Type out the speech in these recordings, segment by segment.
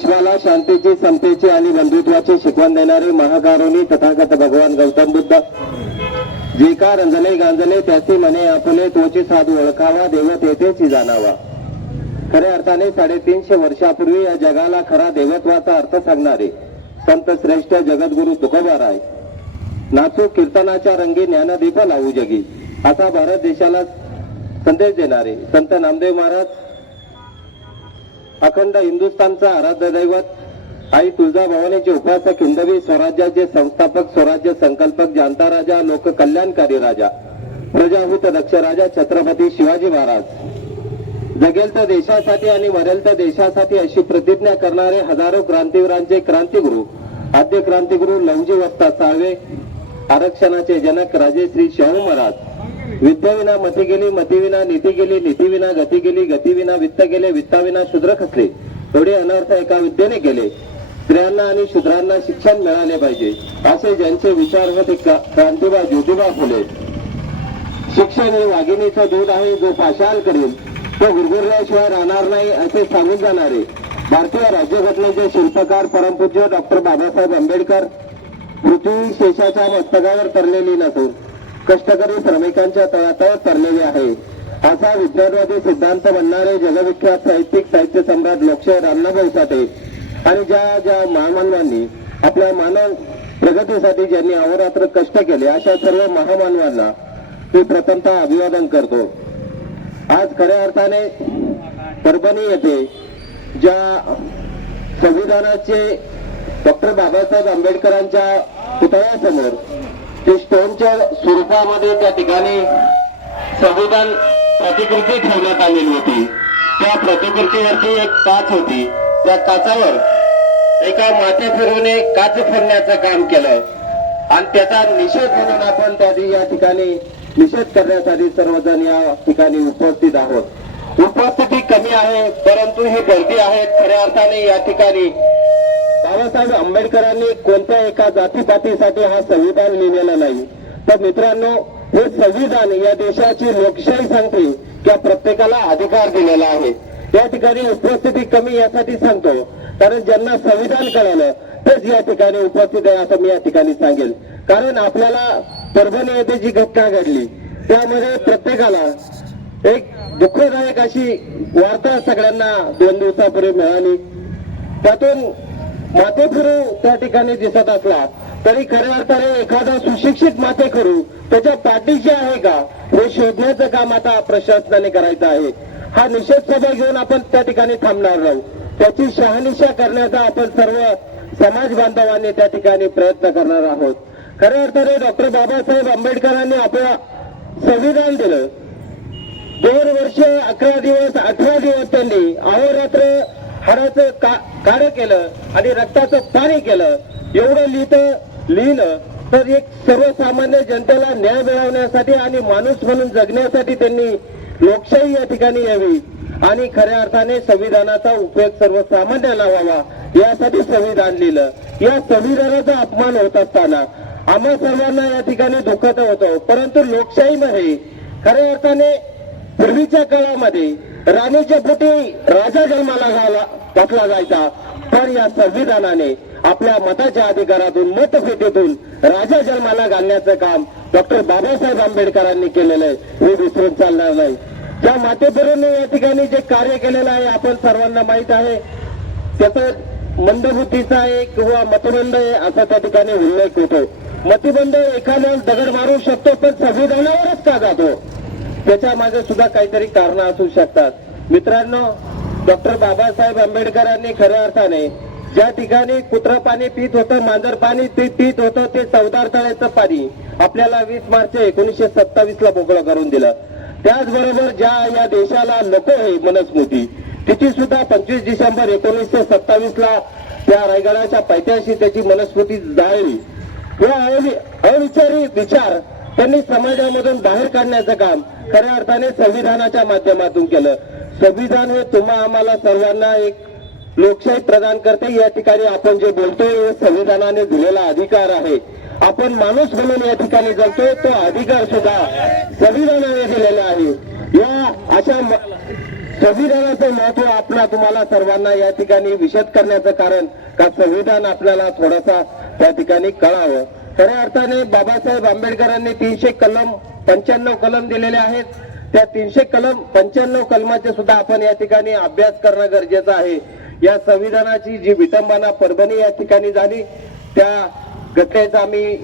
विश्वाला शांतीची समतेची आणि बंधुत्वाची शिकवण देणारे महाकारुणी तथागत भगवान गौतम बुद्ध. जे का रंजले गांजले त्याची मने आपले तोची साधू ओळखावा देव तेथेची जाणावा. खऱ्या अर्थाने साडेतीनशे वर्षापूर्वी या जगाला खरा देवत्वाचा अर्थ सांगणारे संत श्रेष्ठ जगद्गुरु तुकोबाराय. नाचू कीर्तनाच्या रंगी ज्ञानदीप लावू जगी. असा भारत देशाला संदेश देणारे संत नामदेव महाराज अखंड हिंदुस्थानचा आराध्य दैवत आई तुळजाभवानीचे उपासक हिंदवी स्वराज्याचे संस्थापक स्वराज्य संकल्पक जाणता राजा लोक कल्याणकारी राजा प्रजाहित दक्ष राजा छत्रपती शिवाजी महाराज. जगेल तर देशासाठी आणि मरेल तर देशासाठी अशी प्रतिज्ञा करणारे हजारो क्रांतीवीरांचे क्रांतिगुरु आद्य क्रांतिगुरु लवजी वस्ता साळवे आरक्षणाचे जनक राजे श्री शाहू महाराज. विद्याविना मती गेली मतीविना नीती गेली नीतीविना गती गेली गतीविना वित्त गेले वित्ताविना शूद्र खचले एवढे अनर्थ एका विद्येने केले. स्त्रियांना आणि शूद्रांना शिक्षण मिळाले पाहिजे. असे ज्यांचे विचार होते क्रा- क्रांतिबा ज्योतिबा फुले. शिक्षण हे वाघिणीचं दूध आहे जो पाशाल करेल. तो गुरगुरल्याशिवाय राहणार नाही असे सांगून जाणारे. भारतीय राज्यघटनेचे शिल्पकार परमपूज्य डॉक्टर बाबासाहेब आंबेडकर पृथ्वी शेषाच्या मस्तकावर तरलेली नसून. कष्टकरी श्रमिकांच्या तळातळ तरलेली आहे. असा विज्ञानवादी सिद्धांत म्हणणारे जगविख्यात साहित्यिक साहित्य सम्राट लोकशाहीर रामनाभाऊ साठे आणि ज्या ज्या महामानवांनी आपल्या मानव प्रगतीसाठी ज्यांनी अहोरात्र कष्ट केले अशा सर्व महामानवांना मी प्रथमतः अभिवादन करतो. आज खऱ्या अर्थाने परभणी येथे ज्या संविधानाचे डॉक्टर बाबासाहेब आंबेडकरांच्या पुतळ्यासमोर ते स्टोनच्या स्वरूपामध्ये त्या ठिकाणी संविधान प्रतिकृती ठेवण्यात आलेली होती. त्या प्रतिकृतीवरती एक काच होती. त्या काचावर एका माती फिरवणे काच फिरण्याचं काम केलं. आणि त्याचा निषेध म्हणून आपण त्या या ठिकाणी निषेध करण्यासाठी सर्वजण या ठिकाणी उपस्थित आहोत. उपस्थिती कमी आहे परंतु ही गर्दी आहे खऱ्या अर्थाने या ठिकाणी बाबासाहेब आंबेडकरांनी कोणत्या एका जातीपातीसाठी हा संविधान लिहिलेला नाही. तर मित्रांनो हे संविधान या देशाची लोकशाही सांगते की प्रत्येकाला अधिकार दिलेला आहे. या ठिकाणी उपस्थिती कमी यासाठी सांगतो. कारण ज्यांना संविधान कळालं तेच या ठिकाणी उपस्थित आहे असं मी या ठिकाणी सांगेल. कारण आपल्याला परभणी येथे जी घटना घडली त्यामध्ये प्रत्येकाला एक दुःखदायक अशी वार्ता सगळ्यांना दोन दिवसापूर्वी मिळाली. त्यातून माते त्या ठिकाणी दिसत असला तरी खऱ्या अर्थाने एखादा सुशिक्षित माते करू त्याच्या पाठीशी आहे का हे शोधण्याचं काम आता प्रशासनाने करायचं आहे. हा निषेध सभा घेऊन आपण त्या ठिकाणी थांबणार राहू. त्याची शहानिशा करण्याचा आपण सर्व समाज बांधवांनी त्या ठिकाणी प्रयत्न करणार आहोत. खऱ्या अर्थाने डॉक्टर बाबासाहेब आंबेडकरांनी आपलं संविधान दिलं. दोन वर्ष अकरा दिवस अठरा दिवस त्यांनी अहोरात्र हाडाचं का कार्य केलं आणि रक्ताचं पाणी केलं. एवढं लिहितं लिहिलं तर एक सर्वसामान्य जनतेला न्याय मिळवण्यासाठी आणि माणूस म्हणून जगण्यासाठी त्यांनी लोकशाही या ठिकाणी यावी. आणि खऱ्या अर्थाने संविधानाचा उपयोग सर्वसामान्याला व्हावा यासाठी संविधान लिहिलं. या संविधानाचा अपमान होत असताना आम्हा सर्वांना या ठिकाणी दुःखद होतो. परंतु लोकशाहीमध्ये खऱ्या अर्थाने पूर्वीच्या काळामध्ये राणीच्या पोटी राजा जन्माला घाला घातला जायचा. पण या संविधानाने आपल्या मताच्या अधिकारातून मतपेटीतून राजा जन्माला घालण्याचं काम डॉक्टर बाबासाहेब आंबेडकरांनी केलेलं आहे. हे विसरून चालणार नाही. त्या मातेपर्यंत या ठिकाणी जे कार्य केलेलं आहे आपण सर्वांना माहीत आहे. त्याचं मंदबुद्धीचा आहे किंवा मतबंध आहे असा त्या ठिकाणी उल्लेख होतो. मतिबंध एखाद्या दगड मारू शकतो पण संविधानावरच का जातो? त्याच्यामागे सुद्धा काहीतरी कारण असू शकतात. मित्रांनो डॉक्टर बाबासाहेब आंबेडकरांनी खऱ्या अर्थाने ज्या ठिकाणी कुत्र पाणी पित होतं मांजर पाणी ते पित होतं ते चौदार तळ्याचं पाणी आपल्याला वीस मार्च एकोणीसशे सत्तावीस ला मोकळं करून दिलं. त्याचबरोबर ज्या या देशाला नको आहे मनस्मृती तिची सुद्धा पंचवीस डिसेंबर एकोणीसशे सत्तावीस ला त्या रायगडाच्या पायथ्याशी त्याची मनस्मृती जाळली. या अवि- अविचारी विचार त्यांनी समाजामधून बाहेर काढण्याचं काम खऱ्या अर्थाने संविधानाच्या माध्यमातून केलं. संविधान हे तुम्हा आम्हाला सर्वांना एक लोकशाही प्रदान करते. या ठिकाणी आपण जे बोलतोय हे संविधानाने दिलेला अधिकार आहे. आपण माणूस म्हणून या ठिकाणी जगतोय तो अधिकार सुद्धा संविधानाने दिलेला आहे. या अशा संविधानाचं महत्त्व आपला तुम्हाला सर्वांना या ठिकाणी विशद करण्याचं कारण का? संविधान आपल्याला थोडासा त्या ठिकाणी कळावं. खऱ्या अर्थाने बाबासाहेब आंबेडकरांनी तीनशे कलम पंच्याण्णव कलम दिलेले आहेत. त्या तीनशे कलम पंच्याण्णव कलमाचे सुद्धा आपण या ठिकाणी अभ्यास करणं गरजेचं आहे. या संविधानाची जी विटंबना परभणी या ठिकाणी झाली त्या घटनेचा आम्ही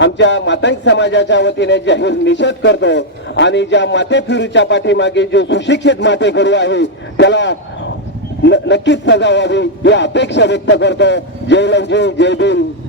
आमच्या मातंग समाजाच्या वतीने जाहीर निषेध करतो आणि ज्या माते फिरूच्या पाठीमागे जे सुशिक्षित मातेकरू आहे त्याला न- नक्कीच सजा व्हावी ही अपेक्षा व्यक्त करतो. जय लवजी जय भीम.